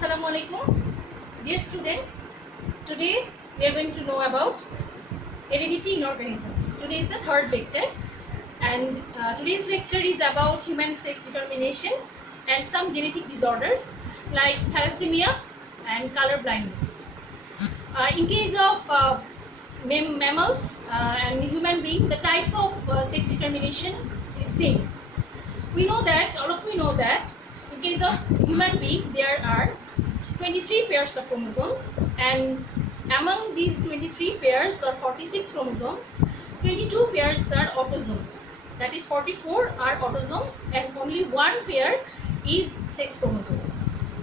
Assalamu alaikum, dear students. Today we are going to know about heredity in organisms. Today is the third lecture, and today's lecture is about human sex determination and some genetic disorders like thalassemia and color blindness. In case of mammals and human being, the type of sex determination is same. We know that, all of you know that, in case of human being, there are 23 pairs of chromosomes, and among these 23 pairs or 46 chromosomes, 22 pairs are autosomal. That is 44 are autosomes and only one pair is sex chromosome.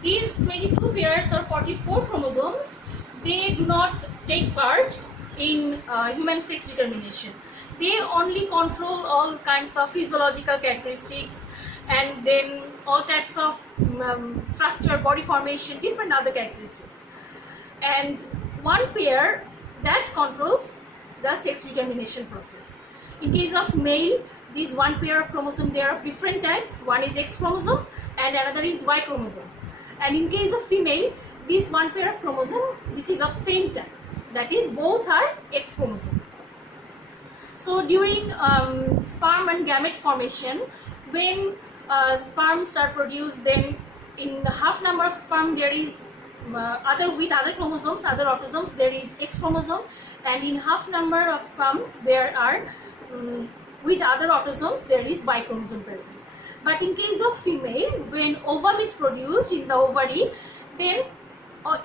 These 22 pairs or 44 chromosomes, they do not take part in human sex determination. They only control all kinds of physiological characteristics and then all types of structure, body formation, different other characteristics. And one pair that controls the sex determination process. In case of male, this one pair of chromosome, they are of different types. One is X chromosome and another is Y chromosome. And in case of female, this one pair of chromosome, this is of same type. That is, both are X chromosome. So during sperm and gamete formation, when sperms are produced, then in the half number of sperm there is other chromosomes, other autosomes, there is X chromosome, and in half number of sperms there are with other autosomes there is Y chromosome present. But in case of female, when ovum is produced in the ovary, then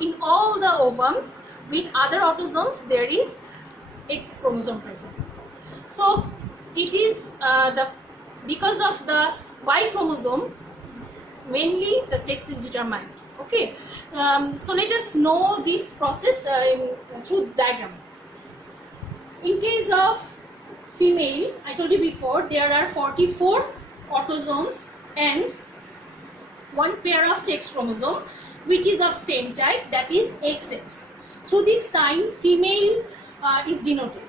in all the ovums with other autosomes there is X chromosome present. So it is because of the Y chromosome mainly the sex is determined. Okay, so let us know this process through diagram. In case of female, I told you before, there are 44 autosomes and one pair of sex chromosome which is of same type, that is XX. Through this sign female is denoted,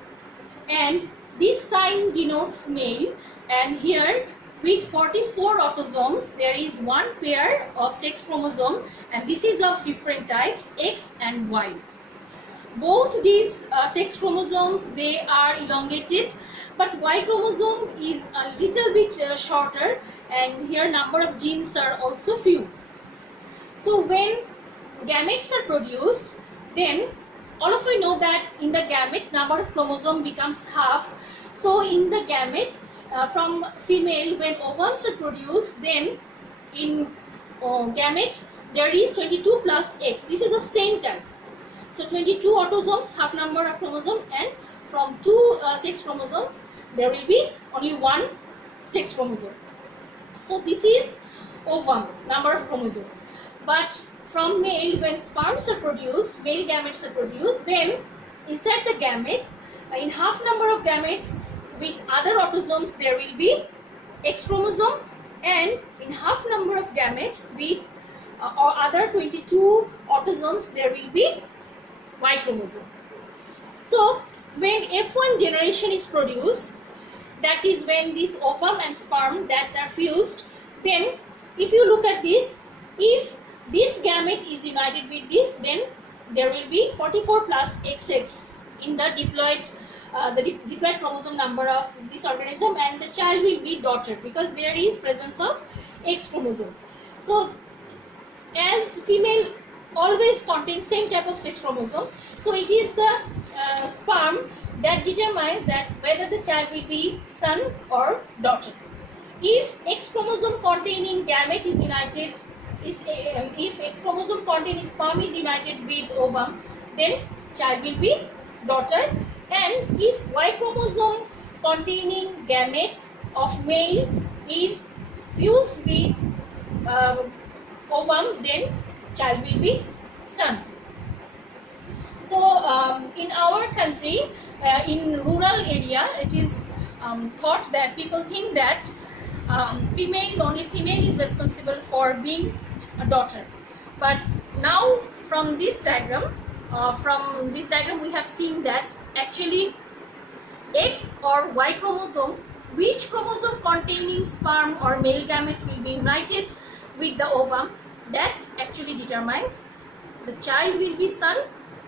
and this sign denotes male, and here with 44 autosomes there is one pair of sex chromosome, and this is of different types, X and Y. Both these sex chromosomes, they are elongated, but Y chromosome is a little bit shorter, and here number of genes are also few. So when gametes are produced, then all of you know that in the gamete number of chromosome becomes half. So in the gamete from female, when ovums are produced, then in gamete there is 22 plus X. This is of same type. So 22 autosomes, half number of chromosome, and from two sex chromosomes there will be only one sex chromosome. So this is ovum, number of chromosome. But from male, when sperms are produced, male gametes are produced, then inside the gamete, in half number of gametes with other autosomes there will be X chromosome, and in half number of gametes with other 22 autosomes there will be Y chromosome. So when F1 generation is produced, that is when this ovum and sperm that are fused, then if you look at this, if this gamete is united with this, then there will be 44 plus XX in the diploid chromosome number of this organism, and the child will be daughter because there is presence of X chromosome. So as female always contains same type of sex chromosome, so it is the sperm that determines that whether the child will be son or daughter. If X chromosome containing gamete is united, if X chromosome containing sperm is united with ovum, then child will be daughter. And if Y chromosome containing gamete of male is fused with ovum, then child will be son. So in our country, in rural area, it is thought that people think that only female is responsible for being a daughter. But now from this diagram we have seen that actually X or Y chromosome, which chromosome containing sperm or male gamete will be united with the ovum, that actually determines the child will be son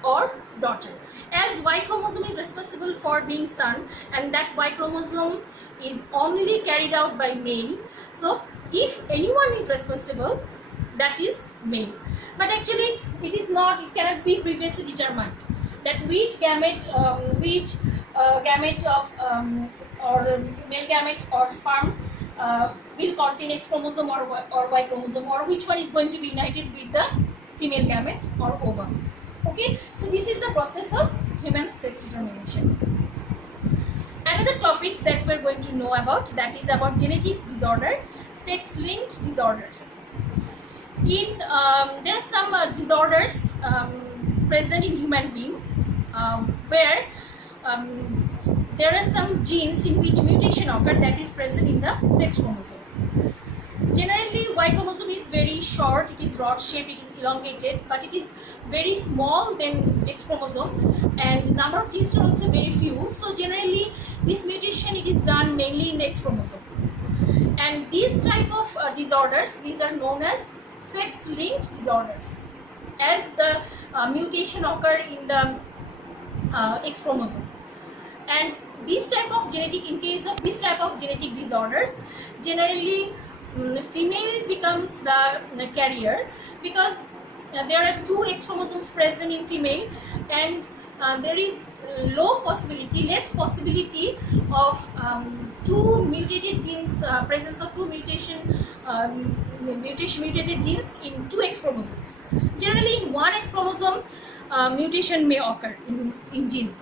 or daughter. As Y chromosome is responsible for being son, and that Y chromosome is only carried out by male, so if anyone is responsible, that is male. But actually it is not, it cannot be previously determined that which gamete of or male gamete or sperm will contain X chromosome or Y chromosome, or which one is going to be united with the female gamete or ovum. Okay, so this is the process of human sex determination. Another topics that we're going to know about, that is about genetic disorder, sex-linked disorders. There are some disorders present in human being where there are some genes in which mutation occur that is present in the sex chromosome. Generally, Y chromosome is very short, it is rod shaped, it is elongated, but it is very small than X chromosome, and number of genes are also very few. So generally, this mutation, it is done mainly in the X chromosome. And these type of disorders, these are known as sex-linked disorders, as the mutation occur in the X chromosome. And these type of genetic, in case of this type of genetic disorders, generally female becomes the carrier, because there are two X chromosomes present in female, and there is less possibility of two mutated genes, presence of two mutated genes in two X chromosomes. Generally in one X chromosome mutation may occur in gene.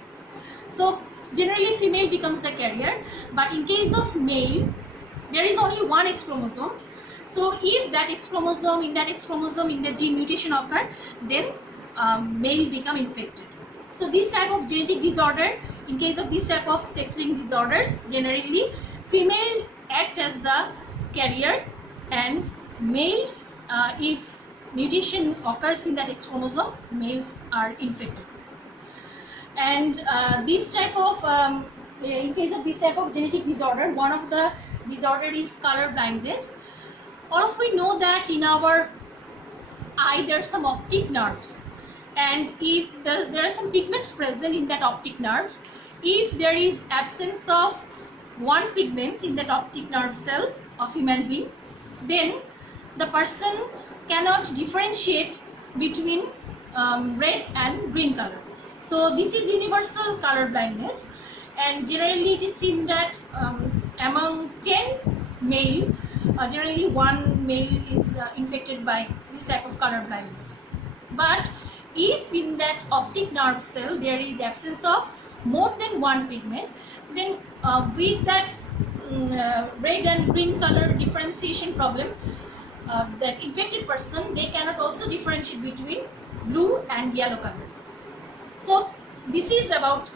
So generally female becomes the carrier, but in case of male there is only one X chromosome. So if that X chromosome, in the gene mutation occur, then male become infected. So this type of genetic disorder, in case of this type of sex-linked disorders, generally female act as the carrier, and males, if mutation occurs in that X chromosome, males are infected. And this type of in case of this type of genetic disorder, one of the disorder is color blindness. All of we know that in our eye there are some optic nerves, and if there are some pigments present in that optic nerves. If there is absence of one pigment in that optic nerve cell of human being, then the person cannot differentiate between red and green color. So this is universal color blindness, and generally it is seen that among 10 male, generally one male is infected by this type of color blindness. But if in that optic nerve cell there is absence of more than one pigment, then with that red and green color differentiation problem, that infected person, they cannot also differentiate between blue and yellow color. So this is about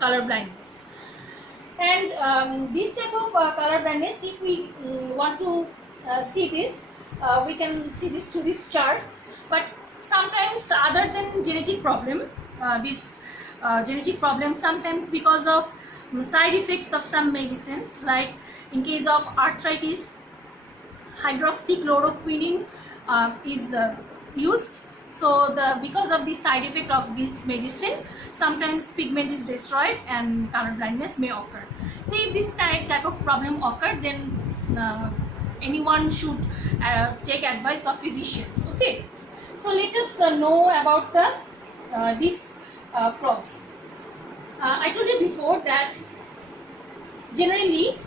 color blindness. And this type of color blindness, if we want to see this, we can see this through this chart. But sometimes, other than genetic problem, genetic problem sometimes because of side effects of some medicines, like in case of arthritis, hydroxychloroquine is used. So because of the side effect of this medicine, sometimes pigment is destroyed and color blindness may occur. So if this type of problem occur, then anyone should take advice of physicians. Okay, so let us know about the this cross. I told you before that generally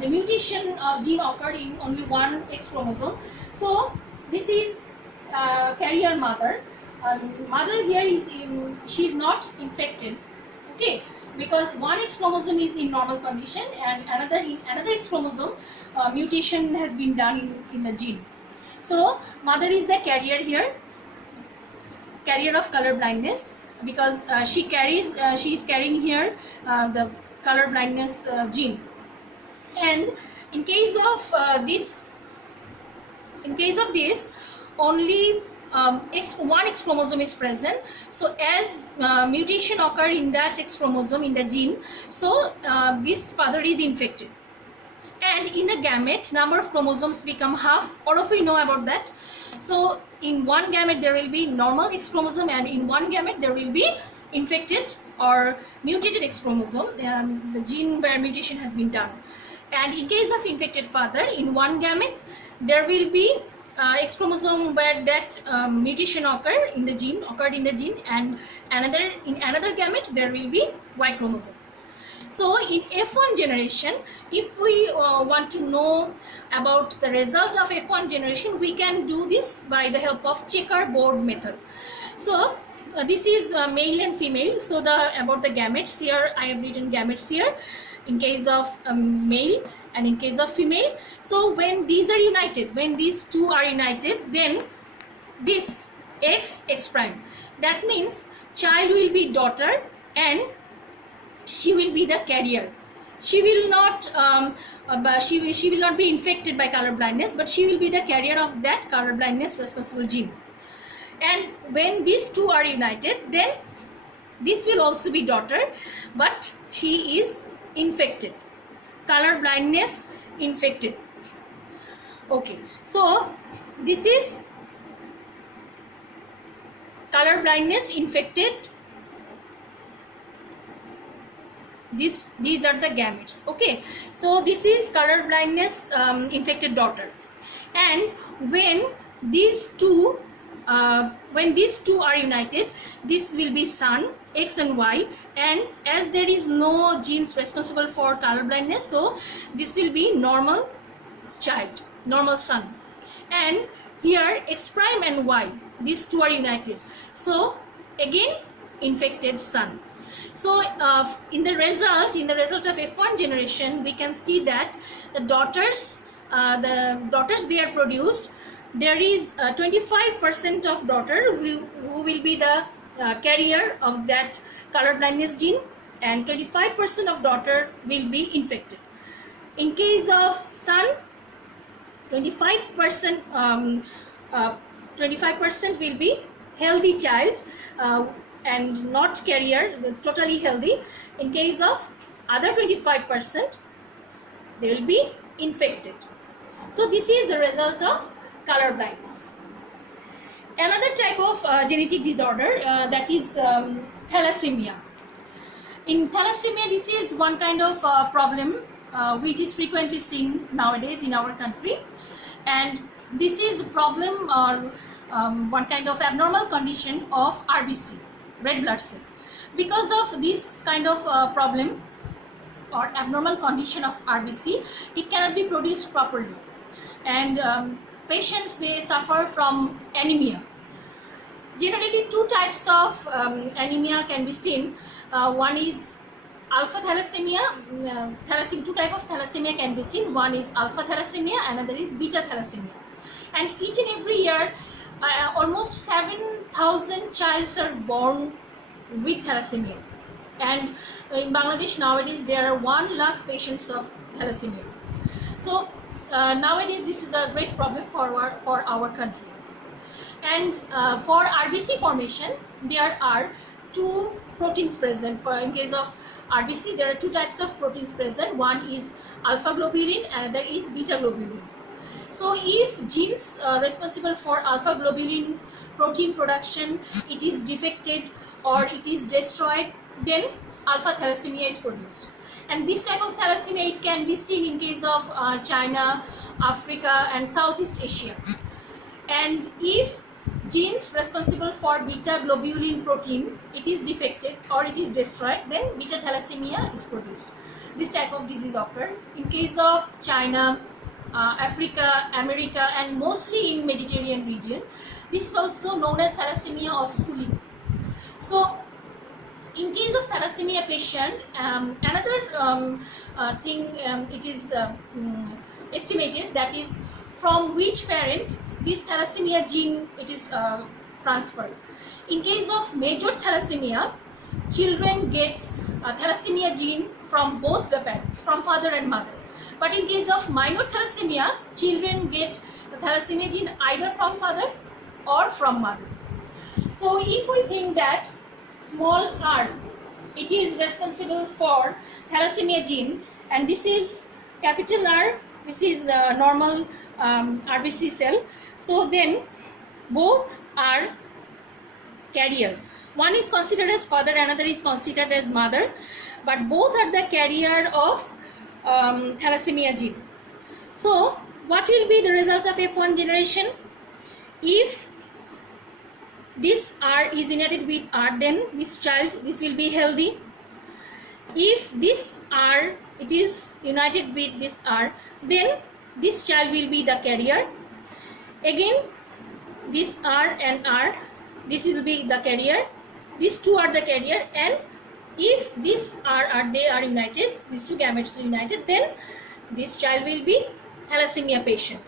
the mutation of gene occurred in only one X chromosome. So this is carrier mother. Mother here is she is not infected, okay, because one X chromosome is in normal condition, and another X chromosome mutation has been done in the gene. So mother is the carrier here, carrier of color blindness, because she is carrying here the color blindness gene. And in case of this only one X chromosome is present. So as mutation occur in that X chromosome in the gene, so this father is infected. And in a gamete, number of chromosomes become half. All of you know about that. So in one gamete there will be normal X chromosome, and in one gamete there will be infected or mutated X chromosome, the gene where mutation has been done. And in case of infected father, in one gamete there will be X chromosome where that mutation occurred in the gene, and in another gamete there will be Y chromosome. So in F1 generation, if we want to know about the result of F1 generation, we can do this by the help of checkerboard method. So this is male and female. So about the gametes here, I have written gametes here in case of male and in case of female. So when these are united, when these two are united, then this X prime, that means child will be daughter and she will be the carrier. She will not she will not be infected by color blindness, but she will be the carrier of that color blindness responsible gene. And when these two are united, then this will also be daughter, but she is infected, color blindness infected. Okay, so this is color blindness infected. These are the gametes. Okay, so this is color blindness infected daughter. And when these two are united, this will be son, X and Y, and as there is no genes responsible for color blindness, so this will be normal child, normal son. And here X prime and Y, these two are united, so again infected son. So in the result of F1 generation, we can see that the daughters they are produced. There is 25% of daughter who will be the carrier of that color blindness gene, and 25% of daughter will be infected. In case of son, 25% will be healthy child and not carrier, totally healthy. In case of other 25%, they will be infected. So this is the result of color blindness. Another type of genetic disorder, that is thalassemia. In thalassemia, this is one kind of problem which is frequently seen nowadays in our country, and this is a problem or one kind of abnormal condition of RBC, red blood cell. Because of this kind of problem or abnormal condition of RBC, it cannot be produced properly, and patients, they suffer from anemia. Generally, two types of anemia can be seen. One is alpha thalassemia. Two types of thalassemia can be seen. One is alpha thalassemia, another is beta thalassemia. And each and every year, almost 7,000 children are born with thalassemia. And in Bangladesh nowadays, there are 1 lakh patients of thalassemia. So nowadays, this is a great problem for our country. And for RBC formation, there are 2 proteins present. In case of RBC, there are 2 types of proteins present. One is alpha globulin, another is beta globulin. So if genes responsible for alpha globulin protein production, it is defected or it is destroyed, then alpha thalassemia is produced. And this type of thalassemia, it can be seen in case of China, Africa and Southeast Asia. And if genes responsible for beta globulin protein, it is defected or it is destroyed, then beta thalassemia is produced. This type of disease occur in case of China, Africa, America, and mostly in Mediterranean region. This is also known as thalassemia of Cooling. So in case of thalassemia patient, another thing it is estimated, that is from which parent this thalassemia gene it is transferred. In case of major thalassemia, children get thalassemia gene from both the parents, from father and mother. But in case of minor thalassemia, children get the thalassemia gene either from father or from mother. So if we think that small r, it is responsible for thalassemia gene, and this is capital R, this is the normal RBC cell. So then both are carrier. One is considered as father, another is considered as mother, but both are the carrier of thalassemia gene. So what will be the result of F1 generation? If this R is united with R, then this child, this will be healthy. If this R, it is united with this R, then this child will be the carrier. Again, this R and R, this will be the carrier. These two are the carrier, and if this R they are united, these two gametes are united, then this child will be thalassemia patient.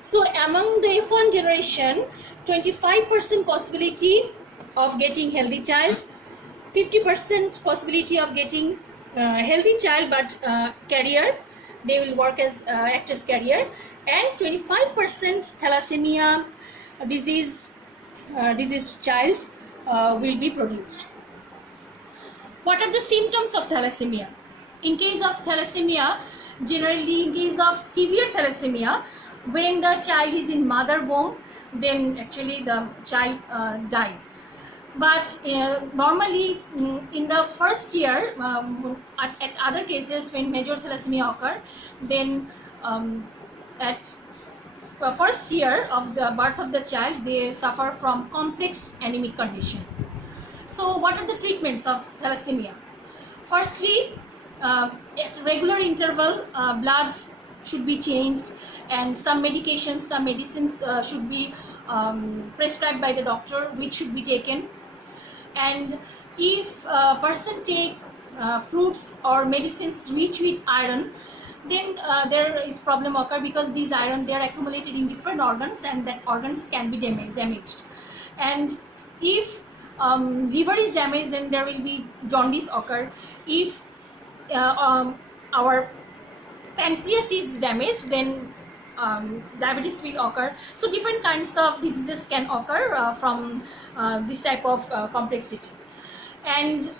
So among the F1 generation, 25% possibility of getting healthy child, 50% possibility of getting healthy child but carrier, they will work as act as carrier, and 25% thalassemia diseased child will be produced. What are the symptoms of thalassemia? In case of thalassemia, generally in case of severe thalassemia, when the child is in mother womb, then actually the child die. But normally in the first year, at other cases when major thalassemia occur, then at first year of the birth of the child, they suffer from complex anemic condition. So what are the treatments of thalassemia? Firstly, at regular interval, blood should be changed, and some medications, some medicines should be prescribed by the doctor, which should be taken. And if a person take fruits or medicines rich with iron, then there is problem occur, because these iron, they are accumulated in different organs, and that organs can be damaged. And if liver is damaged, then there will be jaundice occur. If our pancreas is damaged, then diabetes will occur. So different kinds of diseases can occur from this type of complexity. And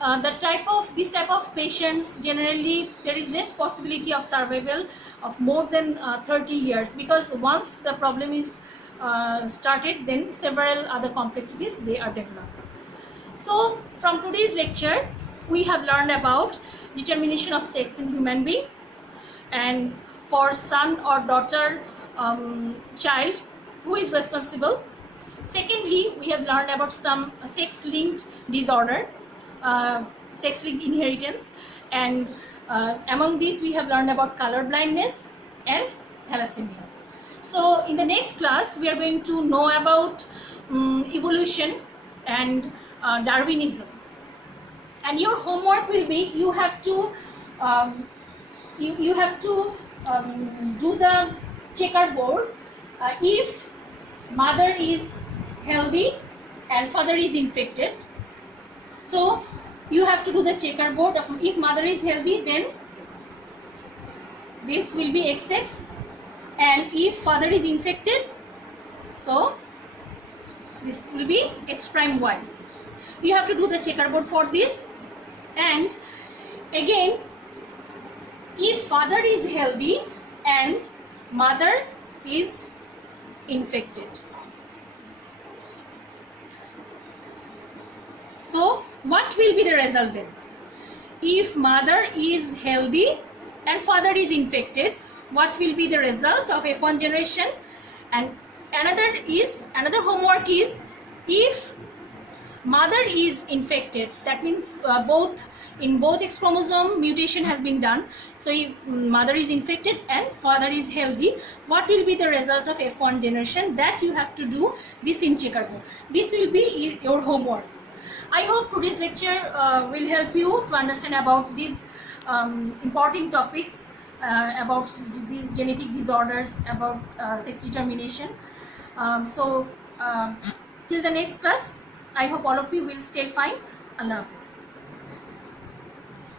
this type of patients, generally there is less possibility of survival of more than 30 years, because once the problem is started, then several other complexities they are developed. So from today's lecture, we have learned about determination of sex in human being, and for son or daughter child, who is responsible. Secondly, we have learned about some sex-linked disorder, sex-linked inheritance, and among these we have learned about color blindness and thalassemia. So in the next class, we are going to know about evolution and Darwinism. And your homework will be, you have to do the checkerboard. If mother is healthy and father is infected, so you have to do the checkerboard of, if mother is healthy, then this will be XX, and if father is infected, so this will be X prime Y. You have to do the checkerboard for this. And again, if father is healthy and mother is infected, so what will be the result then? If mother is healthy and father is infected, what will be the result of F1 generation? And another homework is, if mother is infected, that means in both X chromosome mutation has been done. So if mother is infected and father is healthy, what will be the result of F1 generation? That you have to do this in checkerboard. This will be your homework. I hope today's lecture will help you to understand about these important topics, about these genetic disorders, about sex determination. Till the next class, I hope all of you will stay fine. Allah Hafiz.